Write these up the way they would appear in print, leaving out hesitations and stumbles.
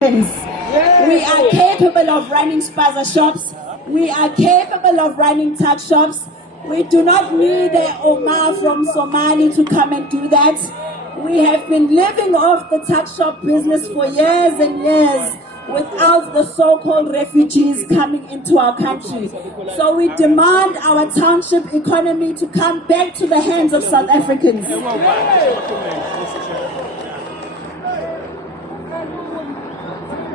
We are capable of running spaza shops. We are capable of running tuck shops. We do not need Omar from Somali to come and do that. We have been living off the tuck shop business for years and years without the so-called refugees coming into our country. So we demand our township economy to come back to the hands of South Africans.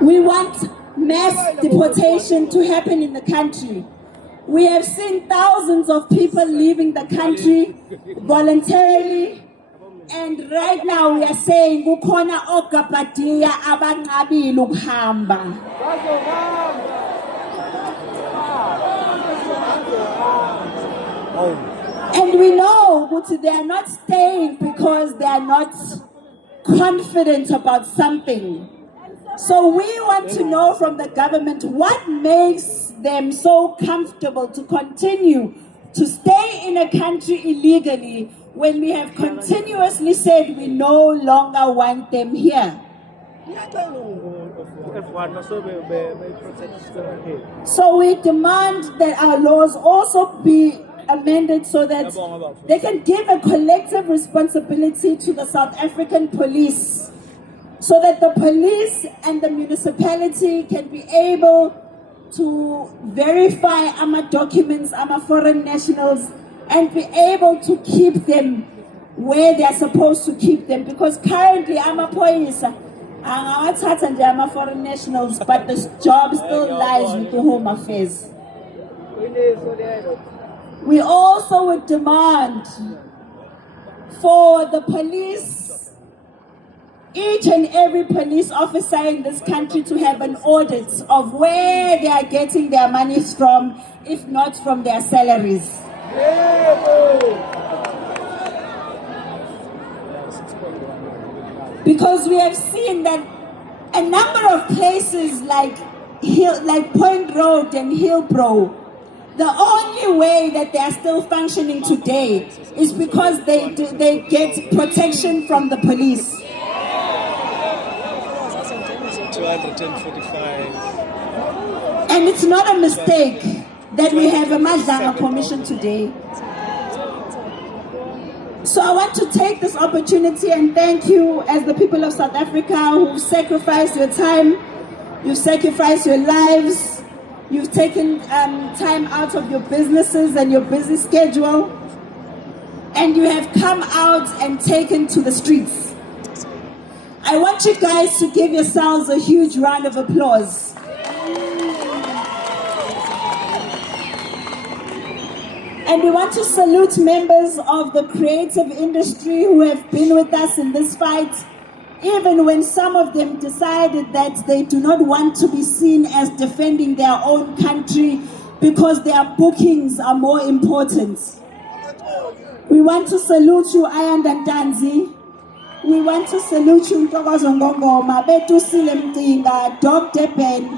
We want mass deportation to happen in the country. We have seen thousands of people leaving the country voluntarily, and right now we are saying kukhona ogabadiya abanqabile ukuhamba. And we know that they are not staying because they are not confident about something. So we want to know from the government what makes them so comfortable to continue to stay in a country illegally when we have continuously said we no longer want them here. So we demand that our laws also be amended so that they can give a collective responsibility to the South African police, so that the police and the municipality can be able to verify our documents, our foreign nationals, and be able to keep them where they are supposed to keep them. Because currently, amapoyisa, our foreign nationals, but the job still lies with the Home Affairs. We also would demand for the police, each and every police officer in this country, to have an audit of where they are getting their monies from, if not from their salaries. Because we have seen that a number of places like Point Road and Hillbrow, the only way that they are still functioning today is because they get protection from the police. 245. And it's not a mistake that we have a Madlanga commission today. So I want to take this opportunity and thank you as the people of South Africa who've sacrificed your time, you've sacrificed your lives, you've taken time out of your businesses and your busy schedule, and you have come out and taken to the streets. I want you guys to give yourselves a huge round of applause. And we want to salute members of the creative industry who have been with us in this fight, even when some of them decided that they do not want to be seen as defending their own country because their bookings are more important. We want to salute you, Ayanda Ntanzi. We want to salute you, Ntokozo Ngongoma, Betu Sile Mtinga, Dr. Ben,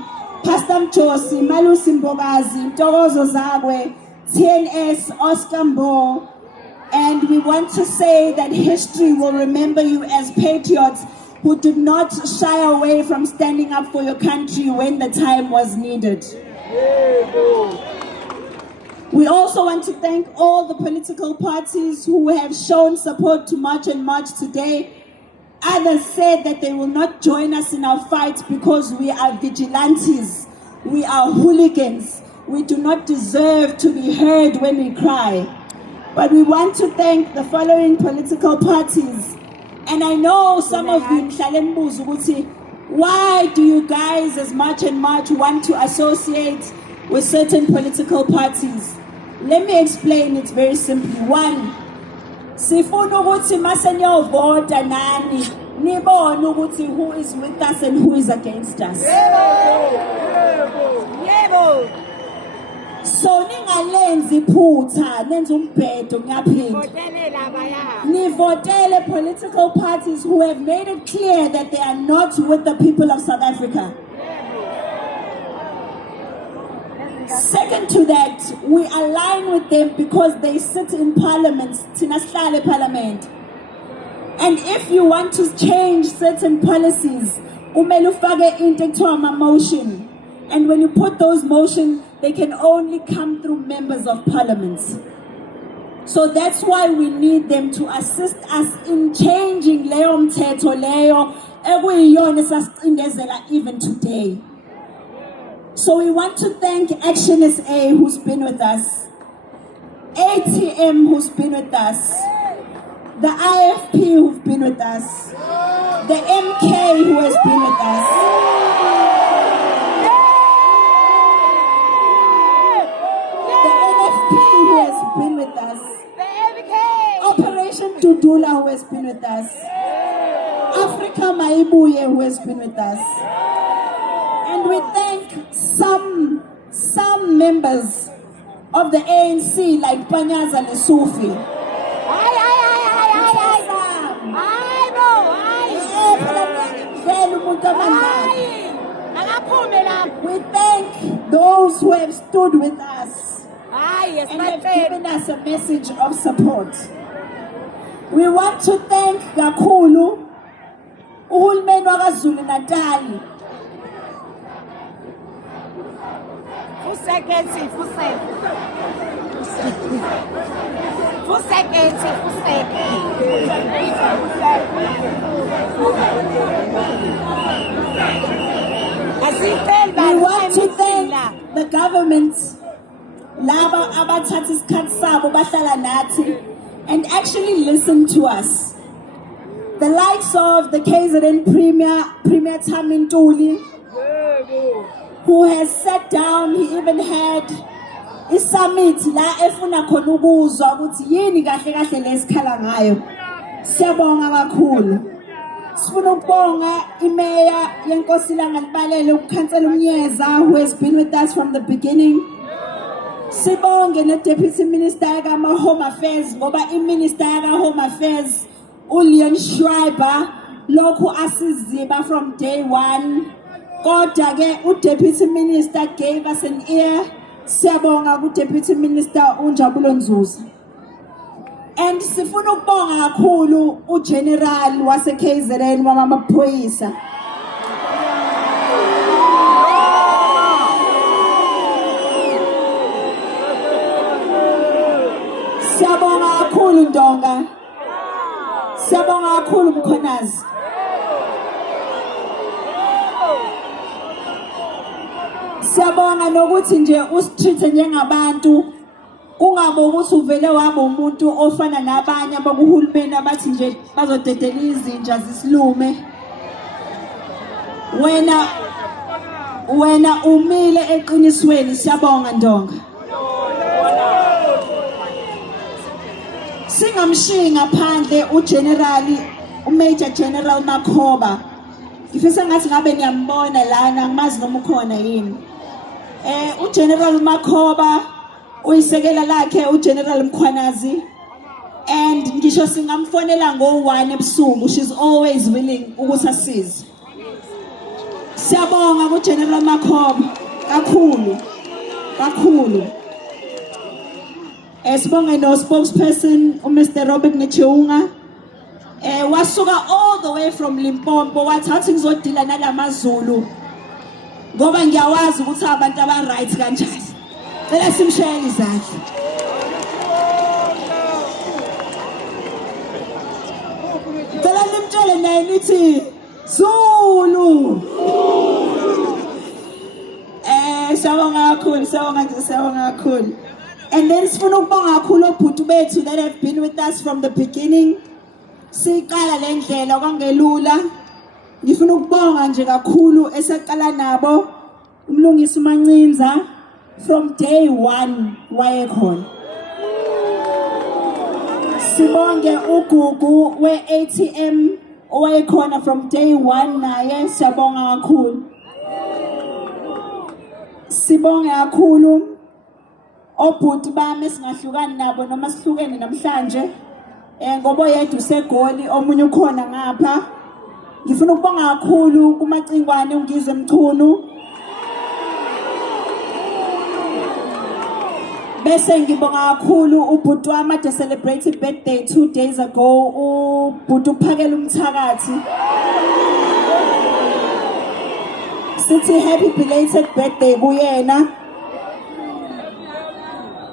Pastor Mchosi, Malusi Mbogazi, Ntokozo Zagwe, TNS, Oscar Mbo. And we want to say that history will remember you as patriots who did not shy away from standing up for your country when the time was needed. We also want to thank all the political parties who have shown support to March and March today. Others said that they will not join us in our fight because we are vigilantes, we are hooligans, we do not deserve to be heard when we cry. But we want to thank the following political parties. And I know some of you, why do you guys as March and March want to associate with certain political parties? Let me explain it very simply. One, sifuna ukuthi masenyo vota nani nibone ukuthi who is with us and who is against us. So ningalenzi phutha nenza umbhedo ngiyaphinda. Nivotele political parties who have made it clear that they are not with the people of South Africa. Second to that, we align with them because they sit in parliament, parliament. And if you want to change certain policies, kumele ufake into ekuthiwa ama-motion. And when you put those motions, they can only come through members of parliament. So that's why we need them to assist us in changing leyo mthetho leyo ekuyiyona esasicindezela even today. So we want to thank Action SA who's been with us, ATM who's been with us, the IFP who've been with us, the MK who has been with us, the NFP who has been with us, Operation Dudula who has been with us, Africa Maibuye who has been with us. And we thank some members of the ANC like Panyaza Lesufi. We thank those who have stood with us and have given us a message of support. We want to thank kakhulu uhulumeni waKwaZulu Natal. We want to thank the government, laba abathatha isikhathi sabo bahlala nathi and actually listen to us. The likes of the KZN Premier Tami Ntuli, who has sat down, he even had a summit la efuna khona ukuzwa ukuthi yini kahle kahle lesikhala ngayo. Siyabonga kakhulu. Sifuna ukubonga iMeya yeNkosilanga Libalele uKhansela uMnyeza who has been with us from the beginning. Sibonge neDeputy Minister yaka Home Affairs ngoba iMinister yaka Home Affairs uLeon Schreiber lokhu asiziba from day one. Kodwa ke uDeputy Minister gave us an ear. Siyabonga kuDeputy Minister uNjabulo Nzuza. And sifuna ukubonga kakhulu uGeneral wase KZN wamaphoyisa. Siyabonga kakhulu Ndonga. Siyabonga kakhulu Mkhonazi. Siyabonga nokuthi nje usitreat njengabantu. Kungabe ukuthi uvele waba umuntu ofana nabanye abakuhulumeni abathi nje bazodedela izinja zisilume. Wena umile eqinisweni. Siyabonga Ndonga. Singamshiyi ngaphandle uMajor General Makhoba. Ngifisa ngathi ngabe niyambona lana ngimazi noma ukhona yini. uGeneral Makhoba uyisekela lakhe uGeneral Mkhwanazi, and ngisho singamfonela ngo1 ebusuku, she's always willing ukuthi asize. Siyabonga kuGeneral Makhoba kakhulu. Sibonge no spokesperson uMr Robert Nechunga. Wasuka all the way from Limpopo wathatha ngizodila nalamaZulu ngoba ngiyawazi ukuthi abantu aba right kanjani. Cela simshayele izandla. Cela nimtshele naye nithi Zulu. Sawonga kakhulu. And then sifuna ukubonga kakhulu obhuti bethu that have been with us from the beginning. Siqala le ndlela kwangelula. Ngifuna ukubonga nje kakhulu esaqala nabo umlungisi uMancinza from day 1 wayekhona. Sibonge uGugu we-ATM owayekhona from day 1 naye, siyabonga kakhulu. Sibonge kakhulu obhuti bami singahlukani nabo noma sihlukene namhlanje. Ngoba yedwa useGoli omunye ukhona ngapha. Ngifuna ukubonga kakhulu kuMacingwane uNgizwe Mchunu. Bese ngibonga kakhulu ubhuti wami ade celebrated birthday 2 days ago, ubhuti uphakela umthakathi. sithi happy belated birthday kuyena.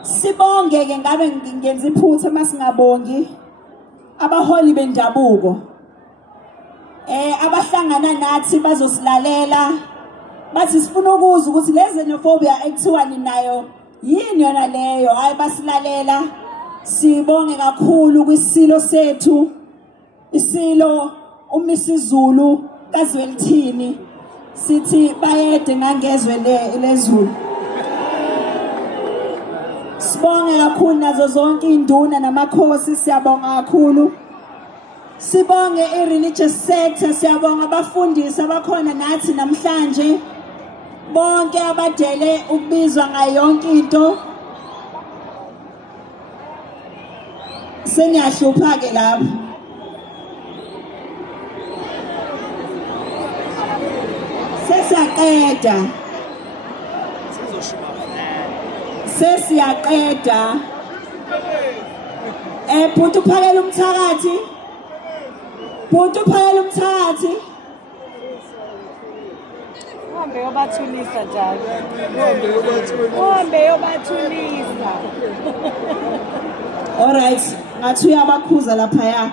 Sibonge ke ngabe ngenza iphutha masingabongi abaholi bendabuko. Abahlangana nathi bazosilalela. Bathi sifuna ukuzwa ukuthi le xenophobia ekuthiwa ninayo yini yona leyo. Hayi basilalela. Sibonge kakhulu kwisilo sethu. Isilo uMisizulu kaZwelithini sithi bayede ngangezwe lezulu. Sibonge kakhulu nazo zonke induna namakhosi siyabonga kakhulu. Sibonge i-religious sector siyabonga abafundisi abakhona nathi namhlanje. Bonke abadele ukubizwa ngayo yonke into. Seniyahlupa ke lapho. Sesiyaqeda. Sesiyaqeda. Bhuti uphakela umthakathi. Bhuti uphakela umthakathi. Uhambe yobathulisa njalo. Uhambe yobathulisa. All right, ngathi uyabakhuza lapha ya.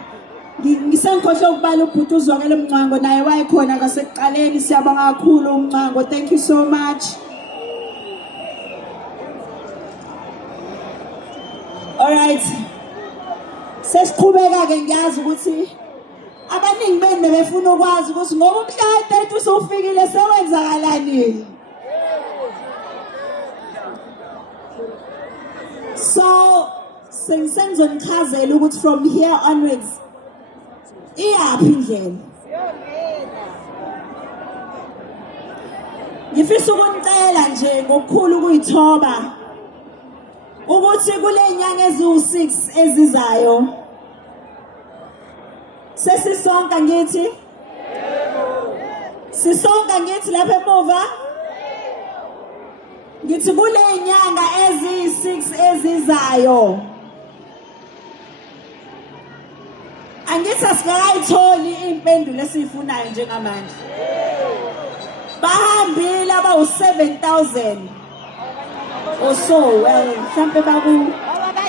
Ngisengikhohle ukubala ubhuti uZwakele Mncango naye wayekhona kasekuqaleni siyabonga kakhulu uMncango. Thank you so much. All right. Sesiqhubeka ke ngiyazi ukuthi abaningi benu befuna ukwazi ukuthi ngoba umhla ka-30 usufikile sewenzakalani. So sengizonichazela ukuthi from here onwards iyaphi indlela. Ngifisa ukunicela nje ngokukhulu ukuyithoba ukuthi kule nyanga eziwu6 ezizayo sesisonka ngithi sisonka ngithi lapha emuva ngithi kule nyanga eziyi6 ezizayo angithi asikayitholi impendulo esiyifunayo njengamanje. Bahambile abawu-7,000 or so. Well, mhlambe baku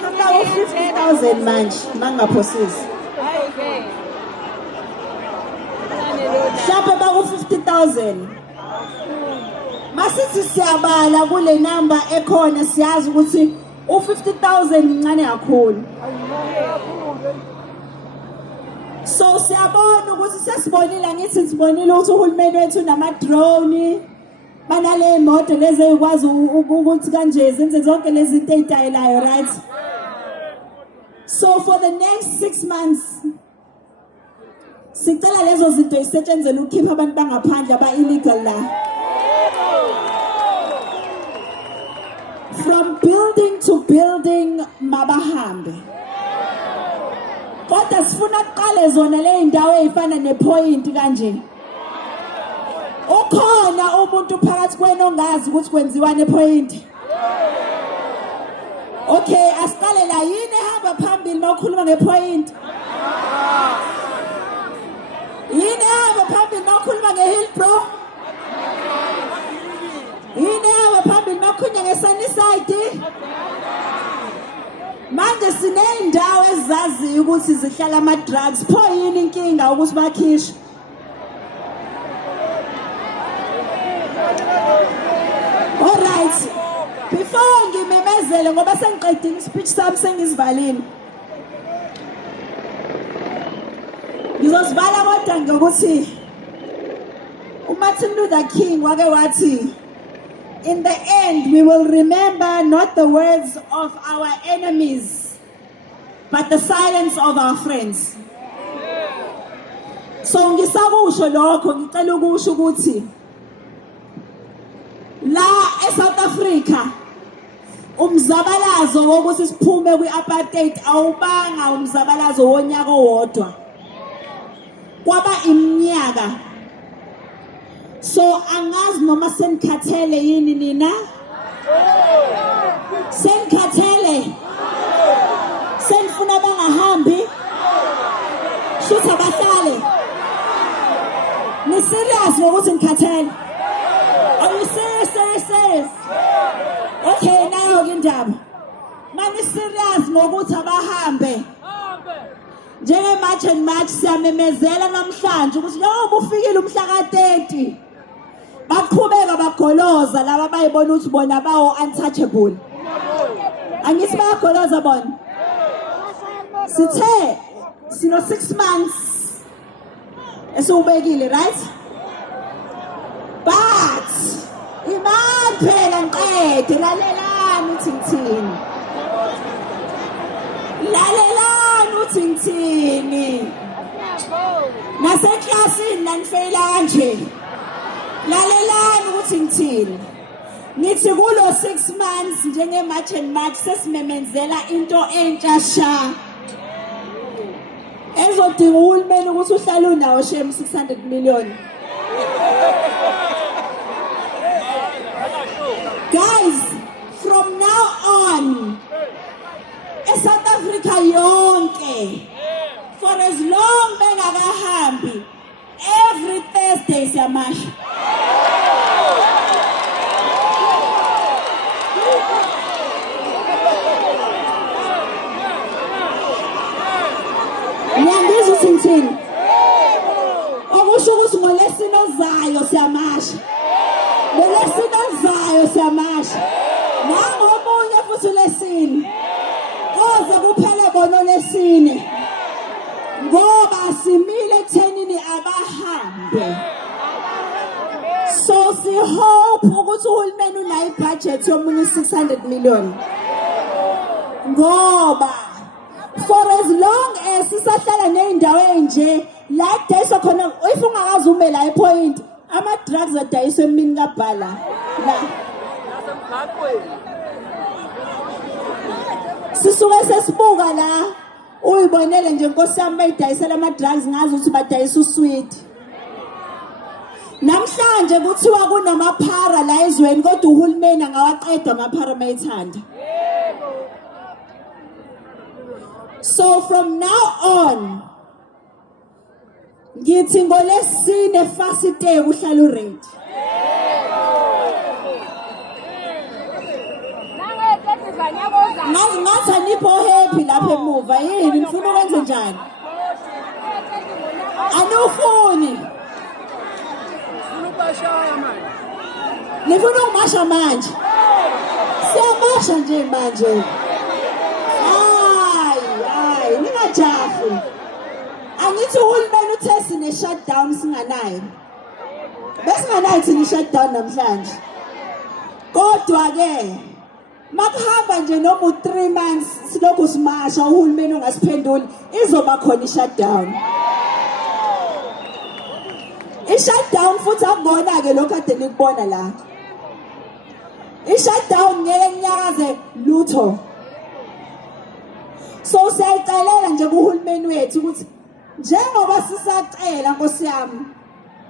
50,000 manje mangaphosisi. Mhlambe baku 50,000. Masithi siyabala kule number ekhona siyazi ukuthi u50,000 incane kakhulu. So siyabona ukuthi sesibonile ngithi sibonile ukuthi uhulumeni wethu nama-drone banale moto lezi ezikwazi ukuthi kanje zenze zonke lezi zinto ezidayelayo, right? So for the next 6 months sicela lezo zinto zisetshenzele ukukhipha abantu bangaphandle aba-illegal la. From building to building mabahambe. Kodwa sifuna kuqale zona le ndawo ezifana nePoint kanje. Ukhona umuntu phakathi kwenu ongazi ukuthi kwenziwa nePoint. Okay, asiqale la yini ehamba phambili mawukhuluma ngePoint. Yini ehamba phambili mawukhuluma ngeHillbrow. Yini ehamba phambili mawukhuluma ngeSunnyside. Manje siney'ndawo ezaziyo ukuthi zihlala ama-drugs. Pho yini inkinga ukuthi bakhishwe? All right. Before ngimemezele ngoba sengiqedile ispeech sami sengisivalile. Ngizosivala kodwa ngokuthi uMartin Luther King wake wathi, in the end, we will remember not the words of our enemies, but the silence of our friends. So ngisakusho lokho ngicela ukusho ukuthi la eSouth Africa umzabalazo wokuthi siphume kwi-apartheid awubanga umzabalazo wonyaka owodwa. Kwaba iminyaka. So angazi noma senikhathele yini nina? Senikhathele? Senifuna bangahambi? Shutha bahlale. Ni serious ngokuthi nikhathele? Okay, nayo ke indaba. Mani serious ngokuthi abahambe. Njenge March and March siyamemezela namhlanje ukuthi njengoba ufikile umhla ka-30 baqhubeka bagoloza laba bayibona ukuthi bona bawo untouchable. Angithi bayagoloza bona. Sithe sino 6 months esiubekile, right? But imali phela ngiqede lalelani uthi ngithini. Lalelani uthi ngithini. Naseklasini nanifeyila kanje. Lalelani ukuthi ngithini. Nithi kulo 6 months njenge March and March sesimemenzela into entsha sha. Ezodinga uhulumeni ukuthi uhlale unawo shem 600 million. Guys, from now on, South Africa yonke, for as long bengakahambi, every Thursday siyamasha. Ngiyangizwa ukuthi ngithini? Okusho ukuthi ngoLwesine ozayo siyamasha. ngoLwesine ozayo siyamasha. Nangomunye futhi uLwesine. Koze kuphele bona uLwesine. Ngoba simile ekuthenini abahambe. So si hope ukuthi uhulumeni unayo ibudget yomunye 600 million. Ngoba for as long as sisahlala neindawo enje la dayiswa khona if ungakazi ume la ePoint ama drugs adayiswa emini kaBhala la sisuke sesibuka la uyibonele nje Nkosi yami bayidayisela ama drugs ngazi ukuthi badayisa usweet. Namhlanje kuthiwa kunamaphara la ezweni kodwa uhulumeni angawaqeda amaphara mayithanda. So from now on, ngithi ngoLwesine fasite uhlala uready. Ngathi anipho happy lapha emuva yini nifuna ukwenza njani? Anufuni. Nifuna ukumasha manje. Siyamasha nje manje. Ningajafu. Angithi uhulumeni uthe sine shutdown singanayo. Besinganayo thina shutdown namhlanje. Kodwa ke makuhamba nje noma u3 months silokhu simasha uhulumeni ungasiphenduli izoba khona ishutdown. Ishutdown futhi akubona ke lokho kade nikubona la. Ishutdown ngeke nyakaze lutho. So siyayicelela nje kuhulumeni wethu ukuthi njengoba sisacela Nkosi yami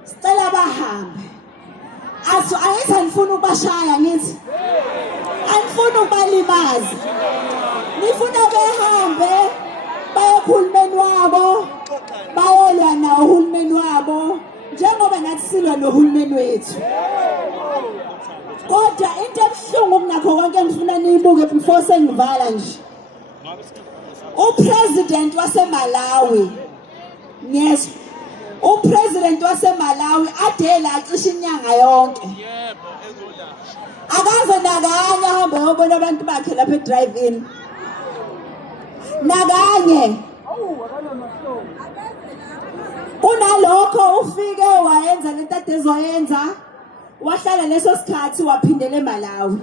sicela bahambe. Angithi anifuna ukubashaya ngithi. Anifuna ukubalimaza. Nifuna behambe baye kuhulumeni wabo. Bayolwa nawo uhulumeni wabo njengoba nathi silwa nohulumeni wethu. Kodwa into ebuhlungu kunakho konke ngifuna niyibuke before sengivala nje. Upresident waseMalawi, yes, upresident waseMalawi adela acisha inyanga yonke. Akaze nakanye ahambe yobona abantu bakhe lapha e-drive-in. Nakanye. Kunalokho ufike wayenza lento ade ezoyenza, wahlala leso sikhathi waphindela eMalawi.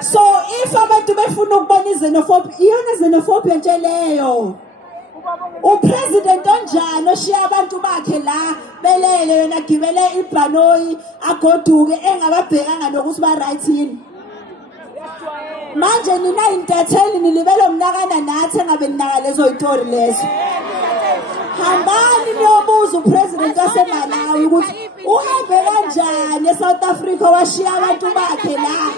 So if abantu befuna ukubona xenophobia, iyona xenophobia nje leyo. Upresident onjani oshiya abantu bakhe la belele yena gibele ibhanoyi agoduke engababhekanga nokuthi ba right yini. Manje nina entertain nilibelo mnakana nathi engabe ninaka lezo itori lezo. Hambani niyobuza upresident waseMalawi ukuthi uhambe kanjani eSouth Africa washiya abantu bakhe la.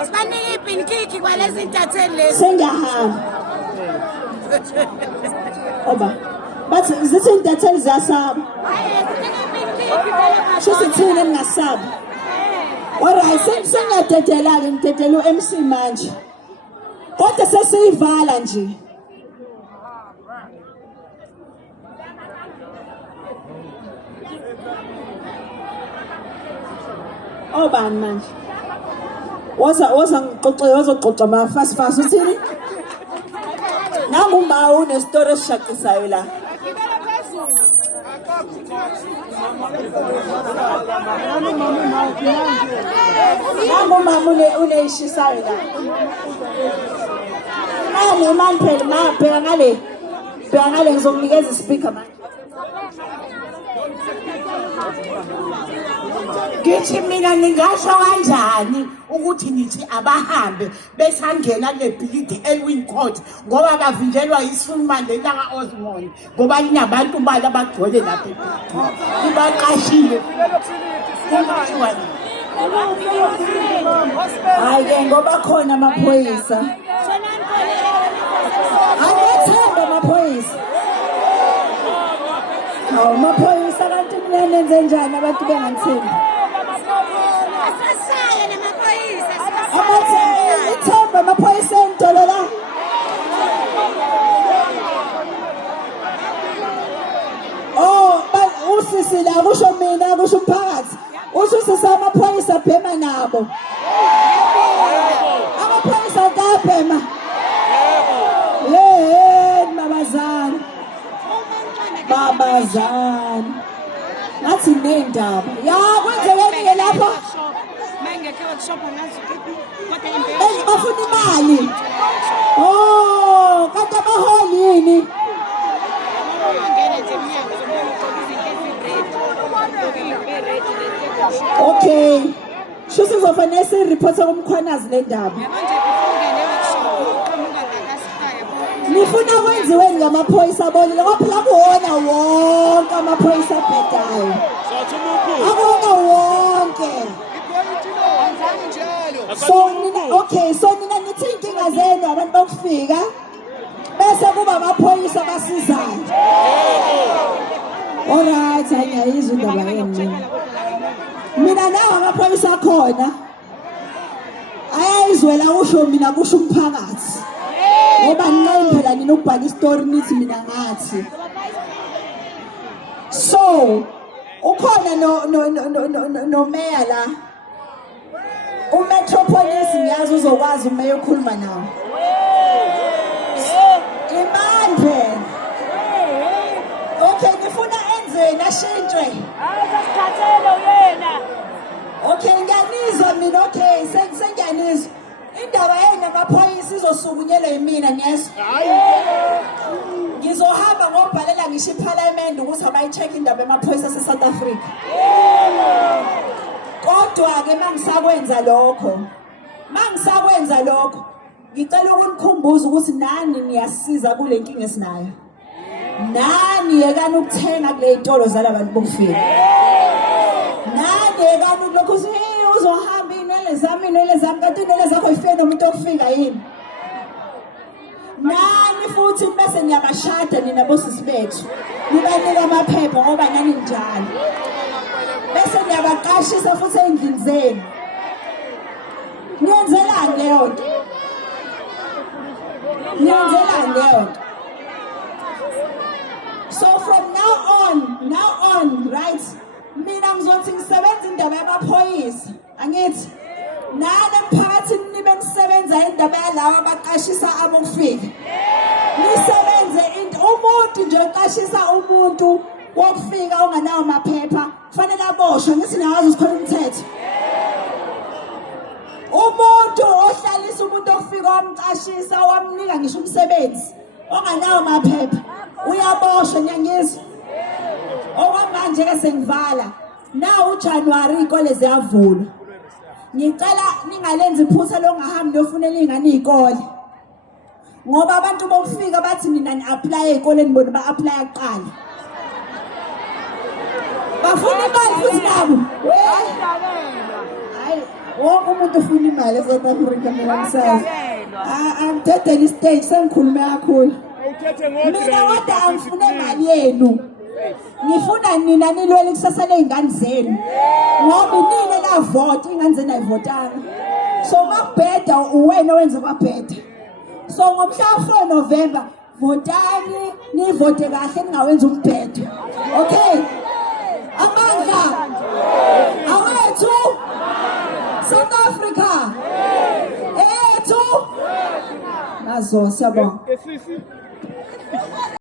Asibanike ipinkiki kwalezi intatheli lezi. Sengiyahamba. Oba. But zithi intatheli ziyasaba. Shuthi thina ningasaba. Alright, sengiyadedela-ke ngidedela u-MC manje. Kodwa sesiyivala nje. Obani manje? Woza ngixoxe ama-fast uthini? Nanguma unestori esishaqisayo la. Nanguma uneshisayo la. Mani phela bheka ngale ngizokunikeza ispeaker manje. Ngithi mina ningasho kanjani ukuthi nithi abahambe besangena kule bhilidi eWin Court ngoba bavinjelwa yisulumane laka Osmond ngoba linabantu bala abagcwele lapha ibaqashile Hayi ngoba khona amaphoyisa. Angethemba amaphoyisa. Amaphoyisa kanti mina nenze njani abantu bengangithembi? Asasale namaphoyisa. Ithemba amaphoyisa entolo la. Usisi la kusho mina kusho umphakathi. Usisi amaphoyisa bhema nabo. Amaphoyisa kabhema. Babazana. Ngathi nendaba. Ya kwenzekeni lapha? Mangeke workshop ngazi kodwa bafuna imali. Kanti abaholi yini? Okay. Shuthi uzofanele sireport kumkhwanazi le ndaba. Nifuna kwenziweni ngamaphoyisa bonile ngoba phela kuwona wonke amaphoyisa abhedayo. Akona wonke. So nina nithi inkinga zenu abantu bokufika bese kuba amaphoyisa abasizayo. Alright, ngiyayizwa indaba yenu. Mina nawo amaphoyisa akhona. Ayayizwela usho mina kusho umphakathi. Ngoba ngiphela nina ukubhala istory nithi mina ngathi. So, ukhona no mayor la. uMetropolis ngiyazi uzokwazi umeya ukukhuluma nawe. Imandla. Okay, ngifuna enzeni ashintshwe. Azasithathele yena. Okay, ngiyanizwa mina okay, sengiyanizwa. Indaba yena amaphoyisa izosukunyelwa yimina ngiyezwa. Ngizohamba ngobhalela ngisho iParliament ukuthi abayi-check indaba yamaphoyisa ase-South Africa. Kodwa-ke mangisakwenza lokho, ngicela ukunikhumbuza ukuthi nani niyasiza kule nkinga esinayo. Nani yekani ukuthenga kule y'tolo zalabantu bokufika. Nani yekani ukulokhu uzohamba iy'nwele zami kanti iy'nwele zakho y'fike nomuntu okufika yini. Nani futhi bese niyabashada nina bosisi bethu. Nibanika amaphepha ngoba nani njalo. Bese niyabaqashisa futhi ey'ndlini zenu. Niyenzelani leyo nto? So from now on, right? Mina ngizothi ngisebenza indaba yamaphoyisa. Angithi nani emphakathini nibe nisebenza indaba yalawa abaqashisa abokufika. Nisebenze umuntu nje oqashisa umuntu wokufika onganawo amaphepha kufanele aboshwe ngithi nawazi usikhona umthetho. Umuntu ohlalisa umuntu okufika wamqashisa wamnika ngisho umsebenzi onganawo amaphepha uyaboshwa nyangizwa. Okwamanje ke sengivala nawu uJanuary ikole ziyavula. Ngicela ningalenzi iphutha longahambi lofunela ingane izikole. Ngoba abantu bokufika bathi mina ni-apply ezikoleni bona ba-apply kuqala. Bafuna imali futhi nabo. Hayi, wonke umuntu ufuna imali eSouth Africa mina ngisazi. Angidedela istage sengikhulume kakhulu. mina kodwa angifune mali yenu ngifuna nina nilwele kusasa ley'ngane zenu ngoba nina navota iy'ngane zenu ayivotanga so makubheda uwena owenza kwabheda so ngomhla ka-4 November votani nivote kahle ningawenza umbhedo okay amandla awethu South Africa ethu nazo siyabonga